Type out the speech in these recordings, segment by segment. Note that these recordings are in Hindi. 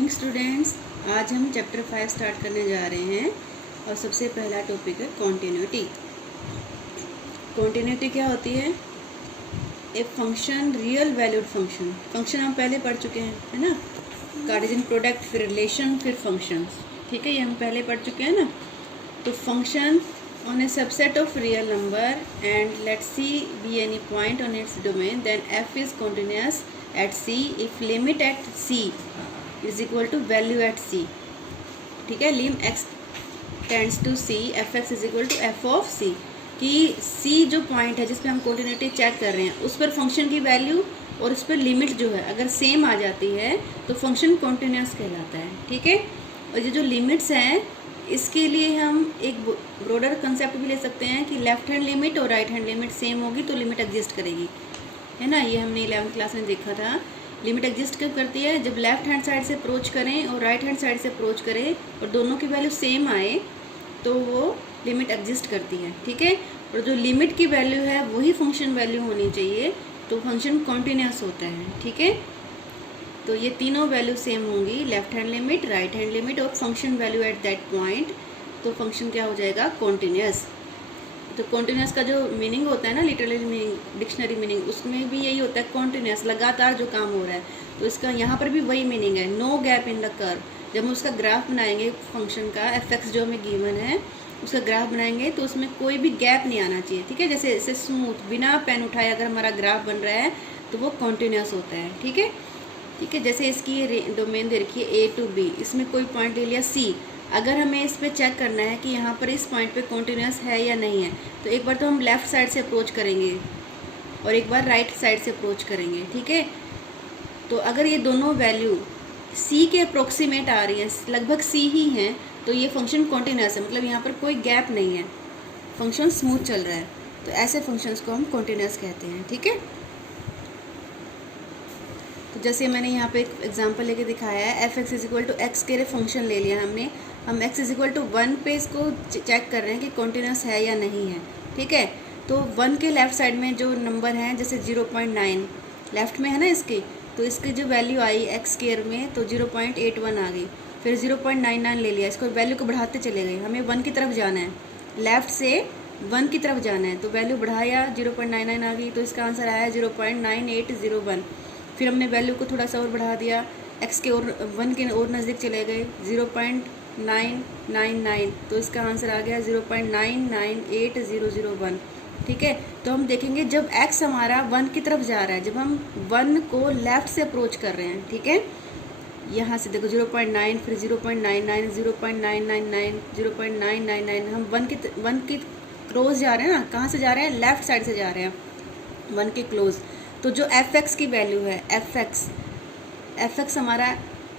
Morning students. आज हम चैप्टर 5 स्टार्ट करने जा रहे हैं और सबसे पहला टॉपिक है कॉन्टिन्यूटी। कॉन्टिन्यूटी क्या होती है? A function real valued function. Function हम पहले पढ़ चुके हैं, है ना। कार्टेशियन प्रोडक्ट, फिर रिलेशन, फिर फंक्शंस। ठीक है, ये हम पहले पढ़ चुके हैं ना। तो function on a subset of real number and let C be any point on its domain, then f is continuous at C if limit at C is equal to value at C. ठीक है, lim x tends to C fx is equal to f of C। कि C जो पॉइंट है जिस पे हम कॉन्टिन्यूटी चेक कर रहे हैं उस पर फंक्शन की वैल्यू और उस पर लिमिट जो है अगर सेम आ जाती है तो फंक्शन कॉन्टिन्यूस कहलाता है। ठीक है, और ये जो लिमिट्स हैं इसके लिए हम एक ब्रॉडर कंसेप्ट भी ले सकते हैं कि लेफ्ट हैंड लिमिट और राइट हैंड लिमिट सेम होगी तो लिमिट एग्जिस्ट करेगी, है ना। ये हमने 11th क्लास में देखा था। लिमिट एग्जिस्ट कब करती है? जब लेफ्ट हैंड साइड से अप्रोच करें और राइट हैंड साइड से अप्रोच करें और दोनों की वैल्यू सेम आए तो वो लिमिट एग्जिस्ट करती है। ठीक है, और जो लिमिट की वैल्यू है वही फंक्शन वैल्यू होनी चाहिए तो फंक्शन कॉन्टिन्यूस होता है। ठीक है, तो ये तीनों वैल्यू सेम होंगी, left hand limit, right hand limit और function value at that point, तो फंक्शन क्या हो जाएगा? कॉन्टिन्यूस। तो कॉन्टिन्यूस का जो मीनिंग होता है ना, लिटरली मीनिंग, डिक्शनरी मीनिंग, उसमें भी यही होता है कॉन्टिन्यूस, लगातार जो काम हो रहा है। तो इसका यहाँ पर भी वही मीनिंग है, no gap in the curve. जब हम उसका ग्राफ बनाएंगे फंक्शन का, एफ जो हमें गिवन है उसका ग्राफ बनाएंगे तो उसमें कोई भी गैप नहीं आना चाहिए। ठीक है, जैसे इसे स्मूथ बिना पेन उठाए अगर हमारा ग्राफ बन रहा है तो वो कॉन्टिन्यूस होता है। ठीक है, ठीक है, जैसे इसकी ये डोमेन दे रखी है A to B, इसमें कोई पॉइंट ले लिया C। अगर हमें इस पे चेक करना है कि यहाँ पर इस पॉइंट पे कॉन्टिन्यूस है या नहीं है तो एक बार तो हम लेफ़्ट साइड से अप्रोच करेंगे और एक बार राइट साइड से अप्रोच करेंगे। ठीक है, तो अगर ये दोनों वैल्यू C के अप्रोक्सीमेट आ रही हैं, लगभग C ही हैं, तो ये फंक्शन कॉन्टिन्यूस है, मतलब यहाँ पर कोई गैप नहीं है, फंक्शन स्मूथ चल रहा है। तो ऐसे फंक्शंस को हम कॉन्टिन्यूस कहते हैं। ठीक है, तो जैसे मैंने यहाँ पे एक एग्जांपल लेके दिखाया है, f x is equal to x के लिए फंक्शन ले लिया हमने, हम एक्स इज इक्वल टू 1 पे इसको चेक कर रहे हैं कि कॉन्टिन्यूस है या नहीं है। ठीक है, तो 1 के लेफ़्ट साइड में जो नंबर हैं, जैसे 0.9 लेफ़्ट में है ना इसकी, तो इसकी जो वैल्यू आई एक्स स्क्वायर में तो 0.81 आ गई। फिर 0.99 ले लिया, इसको वैल्यू को बढ़ाते चले गए, हमें 1 की तरफ जाना है, लेफ़्ट से 1 की तरफ जाना है, तो वैल्यू बढ़ाया 0.99 आ गई, तो इसका आंसर आया 0.9801। फिर हमने वैल्यू को थोड़ा सा और बढ़ा दिया, एक्स के और 1 के और नज़दीक चले गए, 0.999, तो इसका आंसर आ गया 0.998001। ठीक है, तो हम देखेंगे जब एक्स हमारा 1 की तरफ जा रहा है, जब हम 1 को लेफ़्ट से अप्रोच कर रहे हैं, ठीक है, यहाँ से देखो 0.9, फिर 0.99, 0.999, 0.999, हम 1 की क्लोज जा रहे हैं ना। कहाँ से जा रहे हैं? लेफ़्ट साइड से जा रहे हैं 1 के क्लोज। तो जो एफ एक्स की वैल्यू है, एफ एक्स हमारा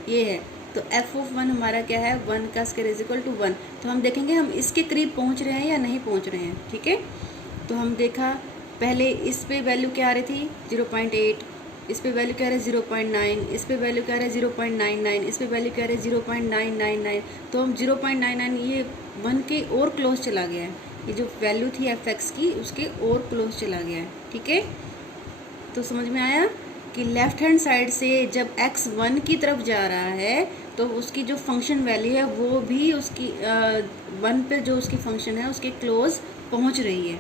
ये है, तो एफ ऑफ 1 हमारा क्या है? 1 का स्क्वायर इज इक्वल टू 1। तो हम देखेंगे हम इसके करीब पहुंच रहे हैं या नहीं पहुंच रहे हैं। ठीक है, तो हम देखा पहले इस पे वैल्यू क्या आ रही थी? 0.8, इस पे वैल्यू क्या आ रही है? 0.9, इस पे वैल्यू क्या आ रही है? 0.99, इस पे वैल्यू क्या आ रही है? 0.999। तो हम 0.99, ये 1 के और क्लोज चला गया है, ये जो वैल्यू थी एफ एक्स की उसके और क्लोज चला गया है। ठीक है, तो समझ में आया कि लेफ़्ट हैंड साइड से जब x 1 की तरफ जा रहा है तो उसकी जो फंक्शन वैल्यू है वो भी उसकी 1 पे जो उसकी फंक्शन है उसके क्लोज पहुंच रही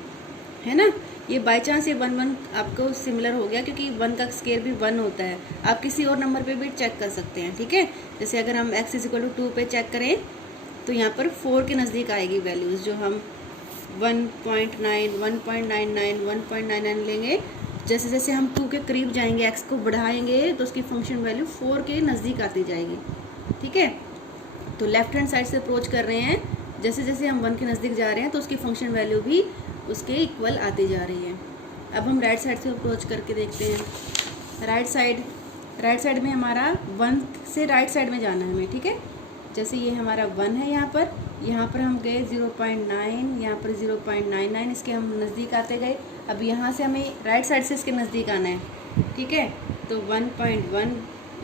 है ना। ये बाय चांस ये 1 आपको सिमिलर हो गया क्योंकि 1 का स्क्वायर भी 1 होता है। आप किसी और नंबर पे भी चेक कर सकते हैं। ठीक है, जैसे अगर हम x इज इक्वल टू 2 पे चेक करें तो यहाँ पर 4 के नज़दीक आएगी वैल्यूज़, जो हम 1.9, 1.99, 1.99 लेंगे। जैसे जैसे हम 2 के करीब जाएंगे, x को बढ़ाएंगे तो उसकी फंक्शन वैल्यू 4 के नज़दीक आती जाएगी। ठीक है, तो लेफ़्ट हैंड साइड से अप्रोच कर रहे हैं, जैसे जैसे हम 1 के नज़दीक जा रहे हैं तो उसकी फंक्शन वैल्यू भी उसके इक्वल आती जा रही है। अब हम राइट साइड से अप्रोच करके देखते हैं। राइट साइड में हमारा 1 से राइट साइड में जाना है हमें। ठीक है, जैसे ये हमारा 1 है, यहाँ पर हम गए 0.9, यहाँ पर 0.99, इसके हम नज़दीक आते गए। अब यहाँ से हमें राइट साइड से इसके नज़दीक आना है। ठीक है, तो 1.1,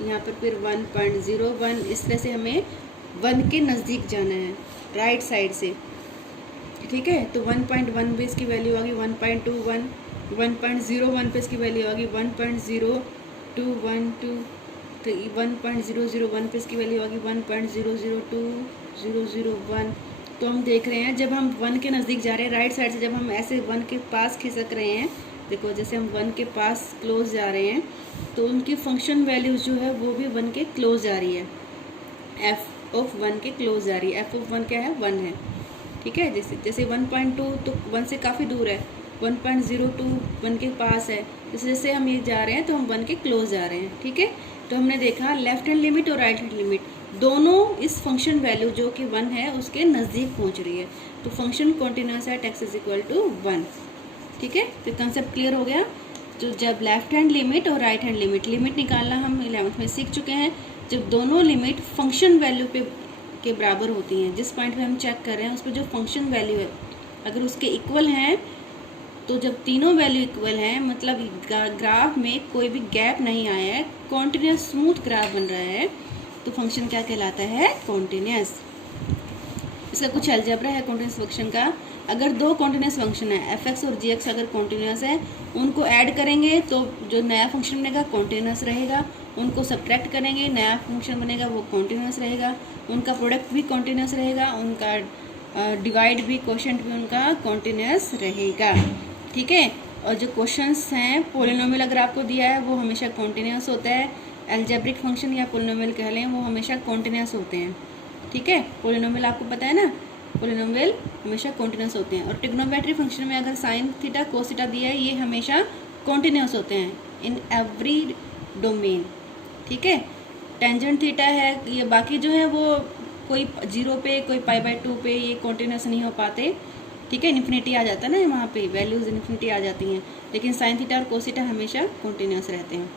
यहाँ पर फिर 1.01, इस तरह से हमें 1 के नज़दीक जाना है राइट साइड से। ठीक है, तो 1.1 पे इसकी वैल्यू आ गई 1.21, 1.01 पे इसकी वैल्यू आ गई 1.0212, तो 1.001 पे इसकी वैल्यू होगी 1.002001। तो हम देख रहे हैं जब हम 1 के नज़दीक जा रहे हैं, राइट साइड से जब हम ऐसे 1 के पास खिसक रहे हैं, देखो जैसे हम 1 के पास क्लोज जा रहे हैं तो उनकी फंक्शन वैल्यूज जो है वो भी 1 के क्लोज जा रही है, एफ ऑफ 1 के क्लोज जा रही है। एफ ऑफ 1 क्या है, 1 है, ठीक है। जैसे 1.2 तो 1 से काफ़ी दूर है, 1.02 1 के पास है। जैसे जैसे हम ये जा रहे हैं तो हम 1 के क्लोज जा रहे हैं, ठीक है। तो हमने देखा लेफ्ट हैंड लिमिट और राइट हैंड लिमिट दोनों इस फंक्शन वैल्यू जो कि 1 है उसके नज़दीक पहुंच रही है, तो function continuous at x equal to 1, ठीक है। तो कंसेप्ट क्लियर हो गया। तो जब लेफ्ट हैंड लिमिट और राइट हैंड लिमिट निकालना हम 11th में सीख चुके हैं। जब दोनों लिमिट फंक्शन वैल्यू पे के बराबर होती हैं, जिस पॉइंट पे हम चेक कर रहे हैं उस पर जो फंक्शन वैल्यू है अगर उसके इक्वल हैं, तो जब तीनों वैल्यू इक्वल हैं मतलब ग्राफ में कोई भी गैप नहीं आया है, कॉन्टिन्यूस स्मूथ ग्राफ बन रहा है, तो फंक्शन क्या कहलाता है, कॉन्टिन्यूस। इसका कुछ अलजेब्रा है कॉन्टिन्यूस फंक्शन का। अगर दो कॉन्टिन्यूस फंक्शन है f(x) और g(x) अगर कॉन्टिन्यूस है, उनको ऐड करेंगे तो जो नया फंक्शन बनेगा कॉन्टिन्यूस रहेगा, उनको सब्ट्रैक्ट करेंगे नया फंक्शन बनेगा वो कॉन्टिन्यूस रहेगा, उनका प्रोडक्ट भी कॉन्टिन्यूस रहेगा, उनका डिवाइड भी क्वोशंट भी उनका कॉन्टिन्यूस रहेगा, ठीक है। और जो क्वेश्चंस हैं पोलिनोमियल अगर आपको दिया है वो हमेशा कॉन्टिन्यूस होता है, अलजेब्रिक फंक्शन या पोलिनोमियल कह लें वो हमेशा कॉन्टिन्यूस होते हैं, ठीक है। पोलिनोमियल आपको पता है ना, पोलिनोमियल हमेशा कॉन्टिन्यूस होते हैं। और ट्रिग्नोमेट्री फंक्शन में अगर साइन थीटा कोस थीटा दिया है ये हमेशा कॉन्टिन्यूस होते हैं इन एवरी डोमेन, ठीक है। टेंजेंट थीटा है, ये बाकी जो है वो कोई 0 पे कोई π/2 पे ये कॉन्टिन्यूस नहीं हो पाते, ठीक है। इन्फिनिटी आ जाता है ना वहाँ पे, वैल्यूज इन्फिनिटी आ जाती हैं, लेकिन साइन थीटा और कोस थीटा हमेशा कॉन्टिन्यूस रहते हैं।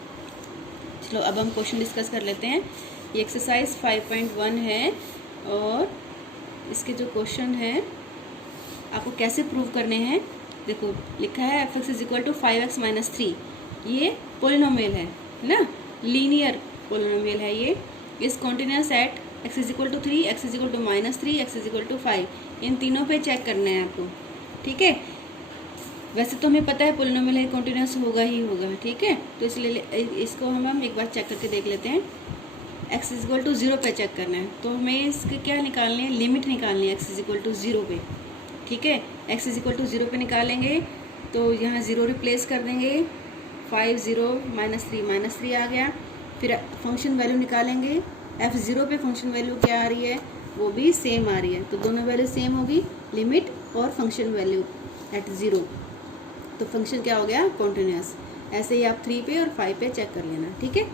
चलो अब हम क्वेश्चन डिस्कस कर लेते हैं। ये एक्सरसाइज 5.1 है और इसके जो क्वेश्चन है आपको कैसे प्रूव करने हैं, देखो लिखा है f(x) equal to 5x minus 3, ये पोलिनोमियल है ना, लीनियर पोलिनोमियल है ये, इस continuous at x equal to 3, x equal to -3, x equal to 5, इन तीनों पे चेक करना है आपको, ठीक है। वैसे तो हमें पता है पोलिनोमियल है कॉन्टिन्यूस होगा ही होगा, ठीक है। तो इसलिए इसको हम एक बार चेक करके देख लेते हैं। x इक्वल टू 0 पे चेक करना है, तो हमें इसके क्या निकालनी है, लिमिट निकालनी है x इक्वल टू 0 पे, ठीक है। x इक्वल टू 0 पे निकालेंगे तो यहाँ 0 रिप्लेस कर देंगे, 5 0 -3 आ गया। फिर फंक्शन वैल्यू निकालेंगे, f0 पे फंक्शन वैल्यू क्या आ रही है, वो भी सेम आ रही है, तो दोनों वैल्यू सेम होगी, लिमिट और फंक्शन वैल्यू एट 0, तो फंक्शन क्या हो गया, कॉन्टिन्यूस। ऐसे ही आप 3 पे और 5 पे चेक कर लेना, ठीक है।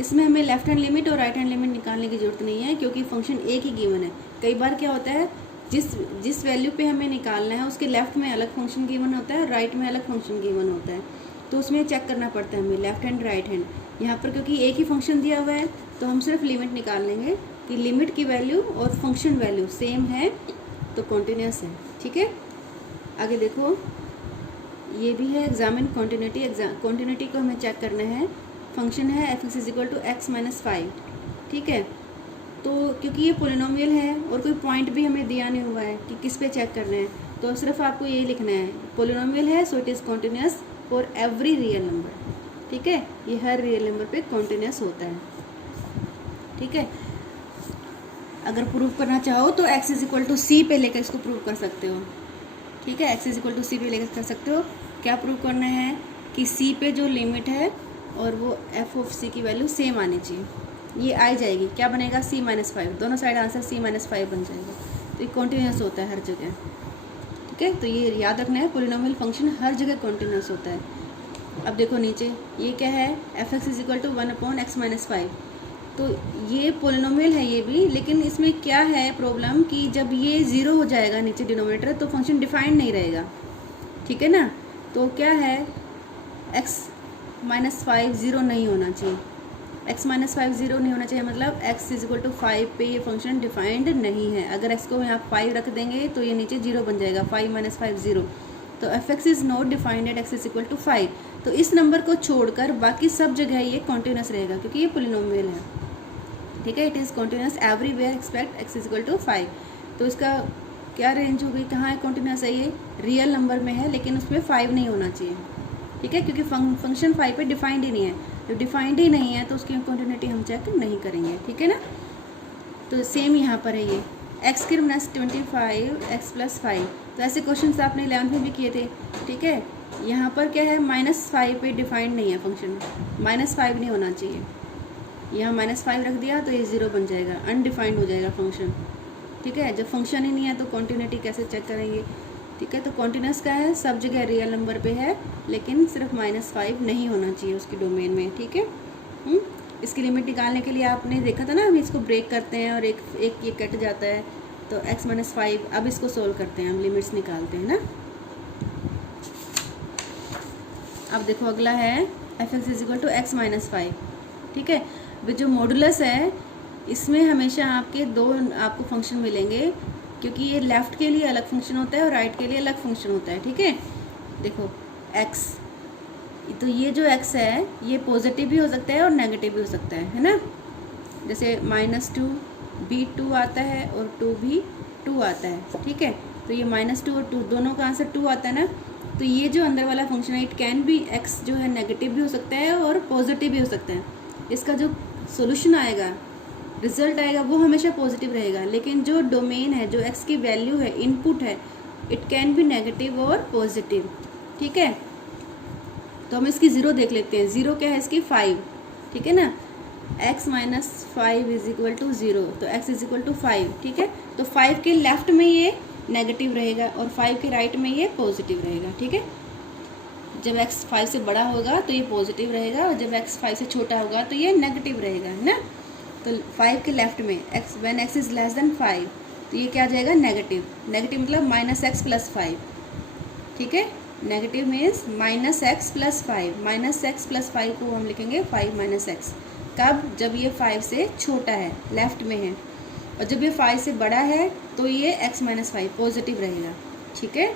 इसमें हमें लेफ्ट हैंड लिमिट और राइट हैंड लिमिट निकालने की जरूरत नहीं है क्योंकि फंक्शन एक ही गिवन है। कई बार क्या होता है जिस वैल्यू पे हमें निकालना है उसके लेफ्ट में अलग फंक्शन गिवन होता है, राइट में अलग फंक्शन गिवन होता है, तो उसमें चेक करना पड़ता है हमें लेफ्ट हैंड राइट हैंड। यहाँ पर क्योंकि एक ही फंक्शन दिया हुआ है तो हम सिर्फ लिमिट निकाल लेंगे कि लिमिट की वैल्यू और फंक्शन वैल्यू सेम है तो कॉन्टिन्यूस है, ठीक है। आगे देखो ये भी है एग्जामिन कॉन्टिन्यूटी, कॉन्टिन्यूटी को हमें चेक करना है। फंक्शन है f(x) equal to x minus 5, ठीक है। तो क्योंकि ये पोलिनोमियल है और कोई पॉइंट भी हमें दिया नहीं हुआ है कि किस पे चेक करना है, तो सिर्फ आपको ये लिखना है पोलिनोमियल है so it is continuous for every real number, ठीक है। ये हर रियल नंबर पे कॉन्टिन्यूस होता है, ठीक है। अगर प्रूव करना चाहो तो x इक्वल टू c पे लेकर इसको प्रूव कर सकते हो, ठीक है। x इक्वल टू c पे लेकर कर सकते हो। क्या प्रूव करना है कि c पे जो लिमिट है और वो f ऑफ c की वैल्यू सेम आनी चाहिए, ये आ जाएगी, क्या बनेगा c-5, दोनों साइड आंसर c-5 बन जाएगा, तो ये कॉन्टिन्यूस होता है हर जगह, ठीक है। तो ये याद रखना है पोलिनोमियल फंक्शन हर जगह कॉन्टिन्यूस होता है। अब देखो नीचे ये क्या है, f(x) equal to 1/x minus 5, तो ये पोलिनोमियल है ये भी, लेकिन इसमें क्या है प्रॉब्लम कि जब ये 0 हो जाएगा नीचे डिनोमिनेटर तो फंक्शन डिफाइंड नहीं रहेगा, ठीक है ना। तो क्या है x माइनस 5 0 नहीं होना चाहिए, x माइनस 5 0 नहीं होना चाहिए, मतलब x इज इक्वल टू 5 पे ये फंक्शन डिफाइंड नहीं है। अगर x को यहाँ 5 रख देंगे तो ये नीचे 0 बन जाएगा, 5 माइनस 5 0, तो f(x) is not defined at x is equal to 5। तो इस नंबर को छोड़कर बाकी सब जगह ये कॉन्टिन्यूस रहेगा क्योंकि ये पोलिनोमियल है, ठीक है। It is continuous everywhere expect x is equal to 5। तो इसका क्या रेंज होगी, कहाँ है कॉन्टिन्यूस है, ये रियल नंबर में है लेकिन उसमें 5 नहीं होना चाहिए, ठीक है, क्योंकि फंक्शन 5 पे डिफाइंड ही नहीं है। तो डिफाइंड ही नहीं है तो उसकी कंटिन्यूटी हम चेक नहीं करेंगे, ठीक है ना। तो सेम यहाँ पर है ये x की माइनस 25 x प्लस 5, तो ऐसे क्वेश्चन आपने 11th में भी किए थे, ठीक है। यहाँ पर क्या है, -5 पे डिफाइंड नहीं है फंक्शन, -5 नहीं होना चाहिए, यहाँ -5 रख दिया तो ये 0 बन जाएगा, अनडिफाइंड हो जाएगा फंक्शन, ठीक है। जब फंक्शन ही नहीं है तो कॉन्टिन्यूटी कैसे चेक करेंगे, ठीक है। तो कॉन्टिन्यूस का है, सब जगह रियल नंबर पे है, लेकिन सिर्फ -5 नहीं होना चाहिए उसकी डोमेन में, ठीक है। इसकी लिमिट निकालने के लिए आपने देखा था ना, हम इसको ब्रेक करते हैं और एक ये कट जाता है, तो x - 5। अब इसको सोल्व करते हैं, हम लिमिट्स निकालते हैं ना। अब देखो अगला है f(x = x - 5), ठीक है। अब जो मॉडुलस है इसमें हमेशा आपको फंक्शन मिलेंगे, क्योंकि ये लेफ़्ट के लिए अलग फंक्शन होता है और राइट के लिए अलग फंक्शन होता है, ठीक है। देखो x, तो ये जो x है ये पॉजिटिव भी हो सकता है और नेगेटिव भी हो सकता है ना। जैसे -2 भी 2 आता है और 2 भी 2 आता है, ठीक है। तो ये -2 और 2 दोनों का आंसर 2 आता है ना। तो ये जो अंदर वाला फंक्शन है, इट कैन बी x जो है नेगेटिव भी हो सकता है और पॉजिटिव भी हो सकता है। इसका जो सोल्यूशन आएगा, रिजल्ट आएगा, वो हमेशा पॉजिटिव रहेगा, लेकिन जो डोमेन है, जो x की वैल्यू है, इनपुट है, इट कैन बी नेगेटिव और पॉजिटिव, ठीक है। तो हम इसकी 0 देख लेते हैं। 0 क्या है इसकी, 5, ठीक है ना। x - 5 = 0, तो x = 5, ठीक है। तो 5 के लेफ्ट में ये नेगेटिव रहेगा और 5 के राइट में ये पॉजिटिव रहेगा, ठीक है। जब x 5 से बड़ा होगा तो ये पॉजिटिव रहेगा और जब x 5 से छोटा होगा तो ये नेगेटिव रहेगा, है ना। तो 5 के लेफ्ट में when x is less then 5, तो ये क्या आ जाएगा, नेगेटिव। नेगेटिव मतलब -x + 5, ठीक है। नेगेटिव मीन्स -x + 5, -x + 5 को हम लिखेंगे 5 - x। कब, जब ये 5 से छोटा है, लेफ्ट में है, और जब ये 5 से बड़ा है तो ये x - 5 पॉजिटिव रहेगा, ठीक है।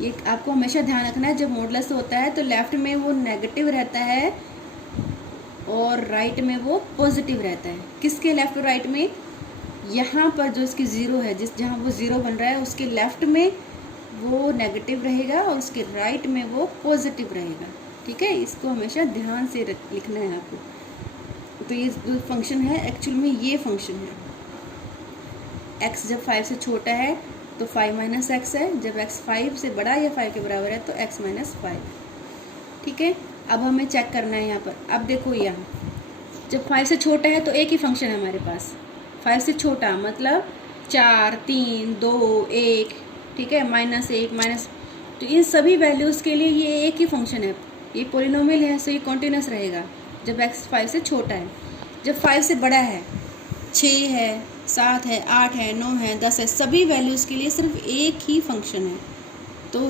ये आपको हमेशा ध्यान रखना है, जब मॉडुलस होता है तो लेफ्ट में वो नेगेटिव रहता है और राइट में वो पॉजिटिव रहता है। किसके लेफ्ट और राइट में, यहाँ पर जो इसकी 0 है, जहाँ वो 0 बन रहा है उसके लेफ्ट में वो नेगेटिव रहेगा और उसके राइट में वो पॉजिटिव रहेगा, ठीक है। इसको हमेशा ध्यान से लिखना है आपको। तो ये जो फंक्शन है एक्चुअल में ये फंक्शन है, x जब 5 से छोटा है तो 5 - x है, जब x 5 से बड़ा या 5 के बराबर है तो x - 5, ठीक है। अब हमें चेक करना है यहाँ पर। अब देखो यहाँ जब 5 से छोटा है तो एक ही फंक्शन है हमारे पास, 5 से छोटा मतलब 4, 3, 2, 1, ठीक है, -1 तो इन सभी वैल्यूज़ के लिए ये एक ही फंक्शन है, ये पॉलिनोमियल है, सो ये कॉन्टिन्यूस रहेगा जब x 5 से छोटा है। जब 5 से बड़ा है, 6 है, 7 है, 8 है, 9 है, 10 है, सभी वैल्यूज़ के लिए सिर्फ एक ही फंक्शन है, तो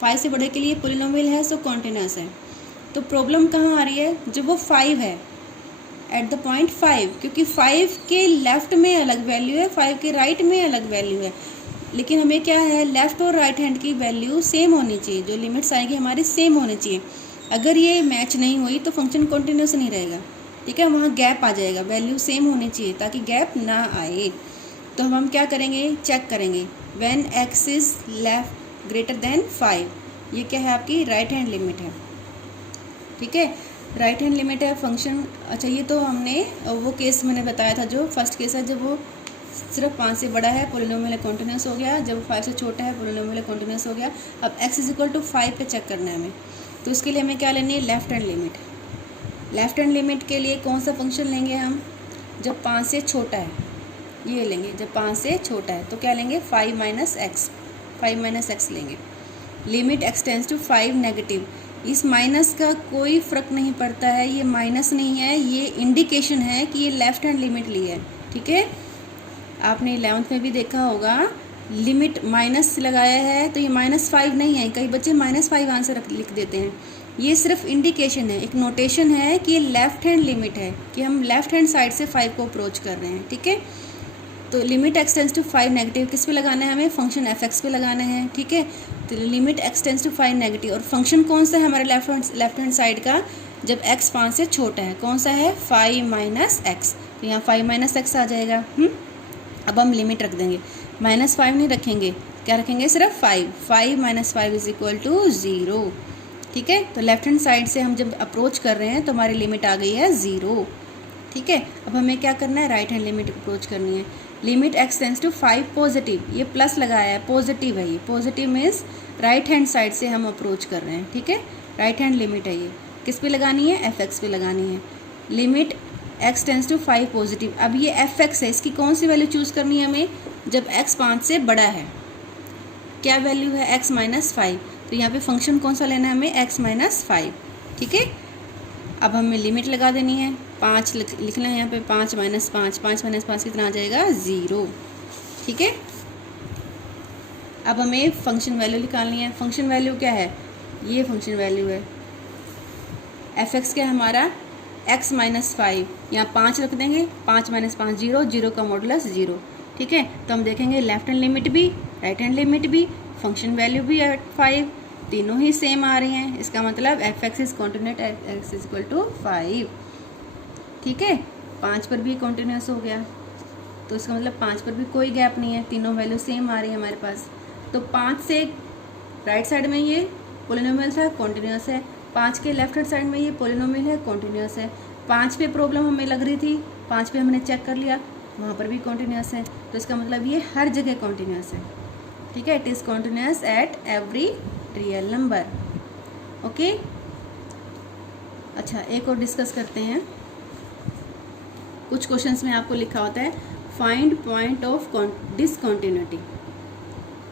5 से बड़े के लिए पॉलिनोमियल है, सो कॉन्टिन्यूस है। तो प्रॉब्लम कहाँ आ रही है, जब वो 5 है, एट द पॉइंट 5, क्योंकि 5 के लेफ़्ट में अलग वैल्यू है, 5 के राइट में अलग वैल्यू है, लेकिन हमें क्या है, लेफ़्ट और राइट हैंड की वैल्यू सेम होनी चाहिए, जो लिमिट्स आएंगी हमारी सेम होनी चाहिए। अगर ये मैच नहीं हुई तो फंक्शन कंटिन्यूस नहीं रहेगा, ठीक है, वहाँ गैप आ जाएगा, वैल्यू सेम होनी चाहिए ताकि गैप ना आए। तो हम क्या करेंगे, चेक करेंगे when x is left greater than 5, ये क्या है, आपकी राइट हैंड लिमिट है, ठीक है, राइट हैंड लिमिट है फंक्शन। अच्छा, ये तो हमने वो केस मैंने बताया था, जो फर्स्ट केस है, जब वो सिर्फ 5 से बड़ा है पॉलिनोमियल कॉन्टिन्यूस हो गया, जब 5 से छोटा है पॉलिनोमियल कॉन्टिन्यूस हो गया। अब x = 5 पे चेक करना है हमें, तो इसके लिए हमें क्या लेनी है, left hand limit. Left hand limit के लिए कौन सा फंक्शन लेंगे हम, जब 5 से छोटा है, ये लेंगे, जब 5 से छोटा है तो क्या लेंगे, 5 - x लेंगे। Limit x tends to 5 negative, इस माइनस का कोई फ़र्क नहीं पड़ता है, ये माइनस नहीं है, ये इंडिकेशन है कि ये लेफ्ट हैंड लिमिट ली है, ठीक है। आपने 11th में भी देखा होगा, लिमिट माइनस लगाया है तो ये -5 नहीं है, कई बच्चे -5 आंसर लिख देते हैं, ये सिर्फ इंडिकेशन है, एक नोटेशन है कि ये लेफ़्ट हैंड लिमिट है, कि हम लेफ़्ट हैंड साइड से 5 को अप्रोच कर रहे हैं, ठीक है। तो limit x tends to 5 negative किस पे लगाना है, हमें फंक्शन f(x) पे लगाना है, ठीक है। तो limit x tends to 5 negative, और फंक्शन कौन सा है हमारे लेफ्ट हैंड साइड का, जब x 5 से छोटा है, कौन सा है, 5 - x, तो यहाँ 5 - x आ जाएगा। अब हम लिमिट रख देंगे, -5 नहीं रखेंगे, क्या रखेंगे, सिर्फ 5 - 5 = 0। ठीक है। तो लेफ्ट हैंड साइड से हम जब अप्रोच कर रहे हैं तो हमारी लिमिट आ गई है 0, ठीक है। अब हमें क्या करना है, राइट हैंड लिमिट अप्रोच करनी है। Limit x tends to 5 positive, ये प्लस लगाया है, पॉजिटिव है, ये positive means right hand side से हम अप्रोच कर रहे हैं, ठीक है। राइट हैंड लिमिट है, ये किस पे लगानी है, fx पे लगानी है। Limit x tends to 5 positive. अब ये fx है, इसकी कौन सी वैल्यू चूज़ करनी है हमें, जब x 5 से बड़ा है। क्या वैल्यू है, x माइनस 5। तो यहाँ पे फंक्शन कौन सा लेना है हमें, x माइनस 5, ठीक है। अब हमें लिमिट लगा देनी है, 5 लिखना है यहाँ पे, 5 माइनस 5, 5 माइनस 5 कितना आ जाएगा, 0, ठीक है। अब हमें फंक्शन वैल्यू निकालनी है। फंक्शन वैल्यू क्या है, ये फंक्शन वैल्यू है। fx क्या है हमारा, x माइनस 5, यहाँ 5 रख देंगे, 5 माइनस 5 0, 0 का मॉडुलस 0, ठीक है। तो हम देखेंगे लेफ्ट हैंड लिमिट भी, राइट हैंड लिमिट भी, फंक्शन वैल्यू भी एट 5, तीनों ही सेम आ रही हैं। इसका मतलब fx is continuous at x is equal to 5, ठीक है। 5 पर भी कॉन्टिन्यूस हो गया, तो इसका मतलब 5 पर भी कोई गैप नहीं है, तीनों वैल्यू सेम आ रही है हमारे पास। तो 5 से राइट साइड में ये पोलिनोमियल था, कॉन्टिन्यूस है। 5 के लेफ्ट हैंड साइड में ये पोलिनोमियल है, कॉन्टिन्यूस है। 5 पे प्रॉब्लम हमें लग रही थी, 5 पे हमने चेक कर लिया, वहाँ पर भी कॉन्टिन्यूस है। तो इसका मतलब ये हर जगह कॉन्टिन्यूस है, ठीक है। It is continuous at every real number, okay. अच्छा, एक और डिस्कस करते हैं। कुछ क्वेश्चंस में आपको लिखा होता है फाइंड पॉइंट ऑफ डिसकंटिन्यूटी,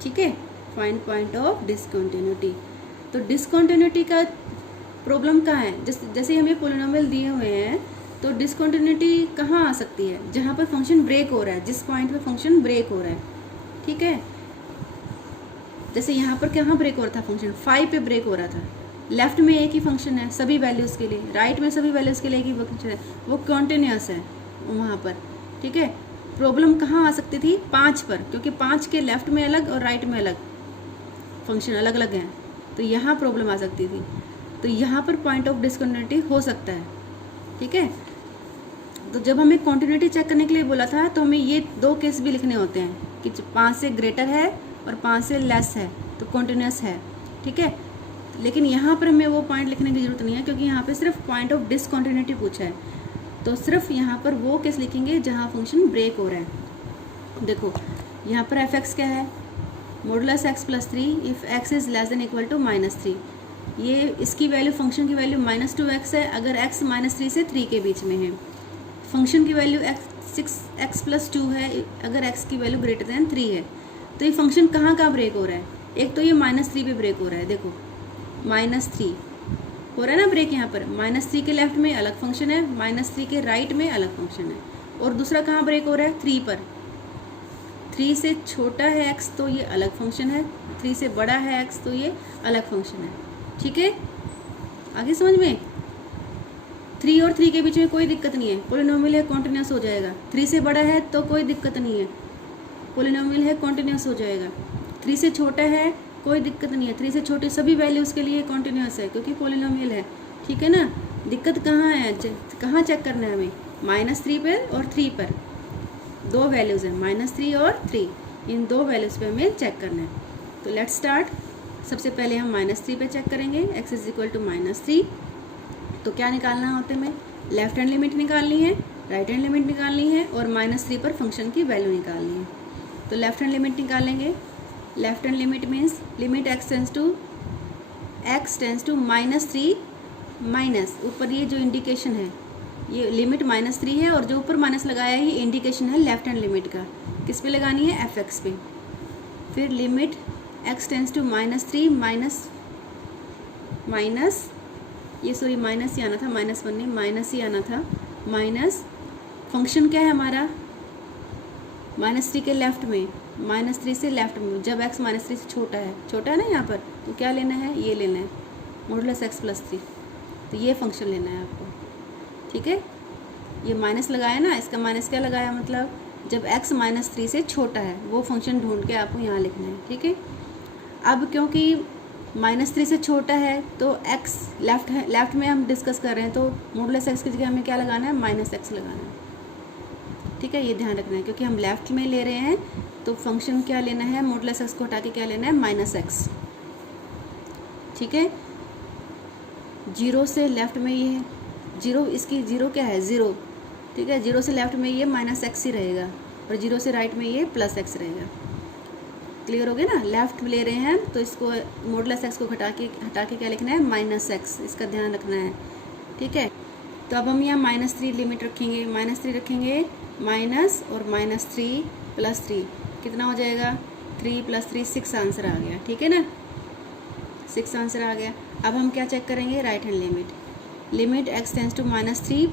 ठीक है। Find point of discontinuity. तो डिसकंटिन्यूटी का प्रॉब्लम कहाँ है, जैसे हमें पोलिनोमियल दिए हुए हैं, तो डिसकंटिन्यूटी कहाँ आ सकती है, जहाँ पर फंक्शन ब्रेक हो रहा है, जिस पॉइंट पे फंक्शन ब्रेक हो रहा है, ठीक है। जैसे यहाँ पर कहाँ ब्रेक हो रहा था, फंक्शन 5 पे ब्रेक हो रहा था। लेफ्ट में एक ही फंक्शन है सभी वैल्यूज़ के लिए, राइट में सभी वैल्यूज़ के लिए एक ही फंक्शन है, वो कॉन्टिन्यूस है वहाँ पर, ठीक है। प्रॉब्लम कहाँ आ सकती थी, 5 पर, क्योंकि 5 के लेफ्ट में अलग और राइट में अलग फंक्शन अलग अलग हैं, तो यहाँ प्रॉब्लम आ सकती थी। तो यहाँ पर पॉइंट ऑफ डिसकंटिन्यूटी हो सकता है, ठीक है। तो जब हमें कॉन्टिन्यूटी चेक करने के लिए बोला था, तो हमें ये 2 केस भी लिखने होते हैं कि 5 से ग्रेटर है और 5 से लेस है, तो कॉन्टिन्यूस है, ठीक है। लेकिन यहाँ पर हमें वो पॉइंट लिखने की ज़रूरत नहीं है, क्योंकि यहाँ पे सिर्फ पॉइंट ऑफ डिसकंटिन्यूटी पूछा है। तो सिर्फ यहाँ पर वो केस लिखेंगे जहाँ फंक्शन ब्रेक हो रहा है। देखो यहाँ पर fx क्या है, modulus x plus 3 if x is less than equal to -3। ये इसकी वैल्यू, फंक्शन की वैल्यू -2x है अगर x -3 से 3 के बीच में है। फंक्शन की वैल्यू 6x प्लस 2 है अगर x की वैल्यू ग्रेटर देन 3 है। तो ये फंक्शन कहाँ ब्रेक हो रहा है, एक तो ये -3 पे ब्रेक हो रहा है, देखो -3 हो रहा है ना ब्रेक यहाँ पर। -3 के लेफ्ट में अलग फंक्शन है, -3 के राइट में अलग फंक्शन है। और दूसरा कहाँ ब्रेक हो रहा है, 3 पर। 3 से छोटा है x तो ये अलग फंक्शन है, 3 से बड़ा है x तो ये अलग फंक्शन है, ठीक है। आगे समझ में, 3 और 3 के बीच में कोई दिक्कत नहीं है, पोलिनोमियल है, कॉन्टिन्यूस हो जाएगा। 3 से बड़ा है तो कोई दिक्कत नहीं है, पोलिनोमियल है, कॉन्टिन्यूस हो जाएगा। 3 से छोटा है कोई दिक्कत नहीं है, 3 से छोटे सभी वैल्यूज़ के लिए कॉन्टिन्यूस है, क्योंकि पोलिनोमियल है, ठीक है ना। दिक्कत कहाँ है, कहाँ चेक करना है हमें, -3 पर और 3 पर, 2 वैल्यूज़ हैं, -3 और 3, इन 2 वैल्यूज़ पे हमें चेक करना है। तो लेट्स स्टार्ट। सबसे पहले हम -3 पे चेक करेंगे, x इज इक्वल टू -3। तो क्या निकालना होता है हमें, लेफ्ट हैंड लिमिट निकालनी है, राइट हैंड लिमिट निकालनी है और -3 पर फंक्शन की वैल्यू निकालनी है। तो लेफ्ट हैंड लिमिट निकालेंगे। Left hand limit means limit x tends to -3 minus, ऊपर ये जो इंडिकेशन है ये लिमिट -3 है, और जो ऊपर माइनस लगाया है ये इंडिकेशन है लेफ्ट हैंड लिमिट का, किस पे लगानी है, fx पे। फिर limit x tends to -3 minus ये सॉरी माइनस ही आना था, -1 नहीं माइनस ही आना था, माइनस फंक्शन क्या है हमारा, -3 के लेफ्ट में, -3 से लेफ्ट में, जब x -3 से छोटा है ना यहाँ पर, तो क्या लेना है, ये लेना है मॉडुलस x प्लस 3। तो ये फंक्शन लेना है आपको, ठीक है। ये माइनस लगाया ना, इसका माइनस क्या लगाया, मतलब जब x -3 से छोटा है वो फंक्शन ढूंढ के आपको यहाँ लिखना है, ठीक है। अब क्योंकि -3 से छोटा है तो x लेफ्ट में हम डिस्कस कर रहे हैं, तो मॉडुलस x की जगह हमें क्या लगाना है, -x लगाना है, ठीक है। ये ध्यान रखना है, क्योंकि हम लेफ्ट में ले रहे हैं तो फंक्शन क्या लेना है, मॉडुलस x को हटा के क्या लेना है, -x, ठीक है। जीरो से लेफ्ट में ये है जीरो, इसकी जीरो क्या है, ज़ीरो, ठीक है। जीरो से लेफ्ट में ये माइनस एक्स ही रहेगा और जीरो से राइट में ये प्लस एक्स रहेगा। क्लियर हो गया ना। लेफ्ट ले रहे हैं तो इसको मॉडुलस एक्स को हटा के क्या लिखना है, माइनस एक्स, इसका ध्यान रखना है, ठीक है। तो अब हम यहाँ -3 लिमिट रखेंगे, -3 रखेंगे, माइनस और -3 + 3 कितना हो जाएगा, 3 + 3 6 आंसर आ गया, ठीक है ना, 6 आंसर आ गया। अब हम क्या चेक करेंगे, right hand limit x tends to -3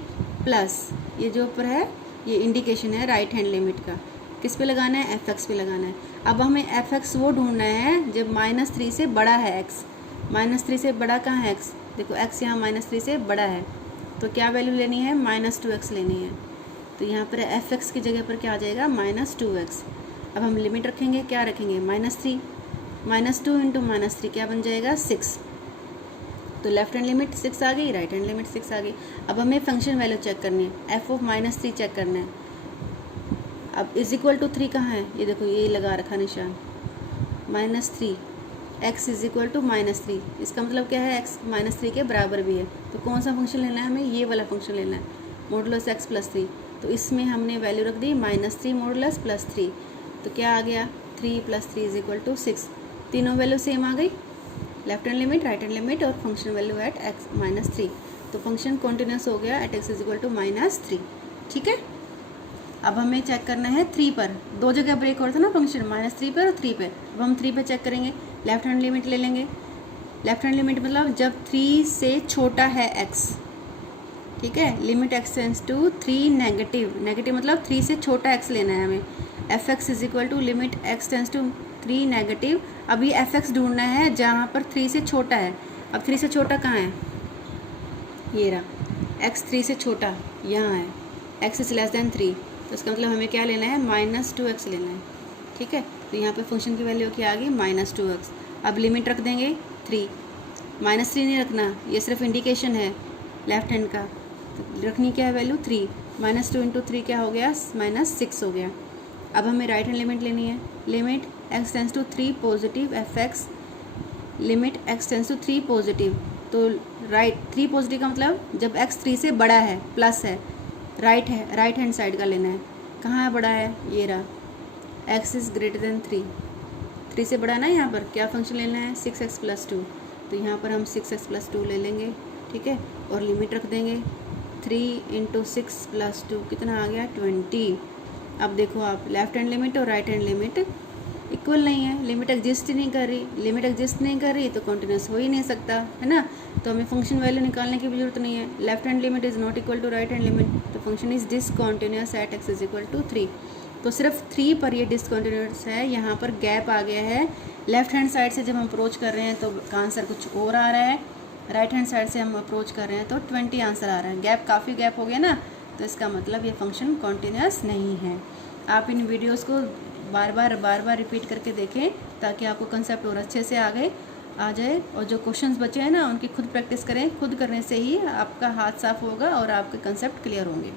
plus ये जो ऊपर है ये इंडिकेशन है राइट हैंड लिमिट का, किस पे लगाना है, fx पे लगाना है। अब हमें fx वो ढूंढना है जब -3 से बड़ा है x, -3 से बड़ा कहाँ है x, देखो x यहाँ -3 से बड़ा है, तो क्या वैल्यू लेनी है, -2x लेनी है। तो यहाँ पर fx की जगह पर क्या आ जाएगा, -2x। अब हम लिमिट रखेंगे, क्या रखेंगे, -3, -2 × -3 क्या बन जाएगा, 6। तो लेफ्ट हैंड लिमिट 6 आ गई, राइट हैंड लिमिट 6 आ गई। अब हमें फंक्शन वैल्यू चेक करनी है, f ऑफ -3 चेक करना है। अब = 3 कहाँ है, ये देखो ये लगा रखा निशान, -3, x = -3, इसका मतलब क्या है, x -3 के बराबर भी है। तो कौन सा फंक्शन लेना है हमें, ये वाला फंक्शन लेना है, मॉडुलस x + 3। तो इसमें हमने वैल्यू रख दी -3 मॉडुलस + 3, तो क्या आ गया, 3 + 3 = 6। तीनों वैल्यू सेम आ गई, left hand limit, right hand limit और फंक्शन वैल्यू एट x -3। तो फंक्शन कॉन्टिन्यूस हो गया एट x = -3, ठीक है। अब हमें चेक करना है 3 पर, दो जगह ब्रेक हो रहा था ना फंक्शन, -3 पर और 3 पे। अब हम 3 पे चेक करेंगे, लेफ्ट हैंड लिमिट ले लेंगे। लेफ्ट हैंड लिमिट मतलब जब 3 से छोटा है x, ठीक है, limit x tends to 3 negative मतलब 3 से छोटा x लेना है हमें। fx = limit x tends to 3 negative. अब ये fx ढूंढना है जहाँ पर 3 से छोटा है। अब 3 से छोटा कहाँ है, ये रहा, x 3 से छोटा यहाँ है, x इज लेस देन 3, तो इसका मतलब हमें क्या लेना है, -2x लेना है, ठीक है। तो यहाँ पे फंक्शन की वैल्यू क्या आ गई, -2x। अब लिमिट रख देंगे 3, -3 नहीं रखना, ये सिर्फ इंडिकेशन है लेफ्ट हैंड का, तो रखनी क्या है वैल्यू 3, -2 × 3 क्या हो गया, -6 हो गया। अब हमें राइट हैंड लिमिट लेनी है, limit x tends to 3 positive fx, limit x tends to 3 positive. तो राइट 3 पॉजिटिव का मतलब जब x 3 से बड़ा है, प्लस है, राइट है, राइट हैंड साइड का लेना है। कहाँ है बड़ा है, ये रहा, x इज़ ग्रेटर देन 3, 3 से बड़ा ना, यहाँ पर क्या फंक्शन लेना है, 6x + 2। तो यहाँ पर हम 6x + 2 ले लेंगे, ठीक है, और लिमिट रख देंगे 3 × 6 + 2 कितना आ गया, 20। अब देखो आप, लेफ्ट हैंड लिमिट और राइट हैंड लिमिट इक्वल नहीं है, लिमिट एग्जिस्ट नहीं कर रही, लिमिट एग्जिस्ट नहीं कर रही तो कॉन्टिन्यूस हो ही नहीं सकता, है ना। तो हमें फंक्शन वैल्यू निकालने की भी जरूरत नहीं है। Left hand limit is not equal to right hand limit, तो function is discontinuous at x = 3। तो सिर्फ 3 पर ये डिसकॉन्टिन्यूस है, यहाँ पर गैप आ गया है। लेफ्ट हैंड साइड से जब हम अप्रोच कर रहे हैं तो आंसर कुछ और आ रहा है, राइट हैंड साइड से हम अप्रोच कर रहे हैं तो 20 आंसर आ रहा है। गैप काफ़ी गैप हो गया ना, तो इसका मतलब ये फंक्शन कॉन्टिन्यूस नहीं है। आप इन वीडियोस को बार बार रिपीट करके देखें ताकि आपको कंसेप्ट और अच्छे से आ जाए, और जो क्वेश्चंस बचे हैं ना उनकी खुद प्रैक्टिस करें, खुद करने से ही आपका हाथ साफ होगा और आपके कंसेप्ट क्लियर होंगे।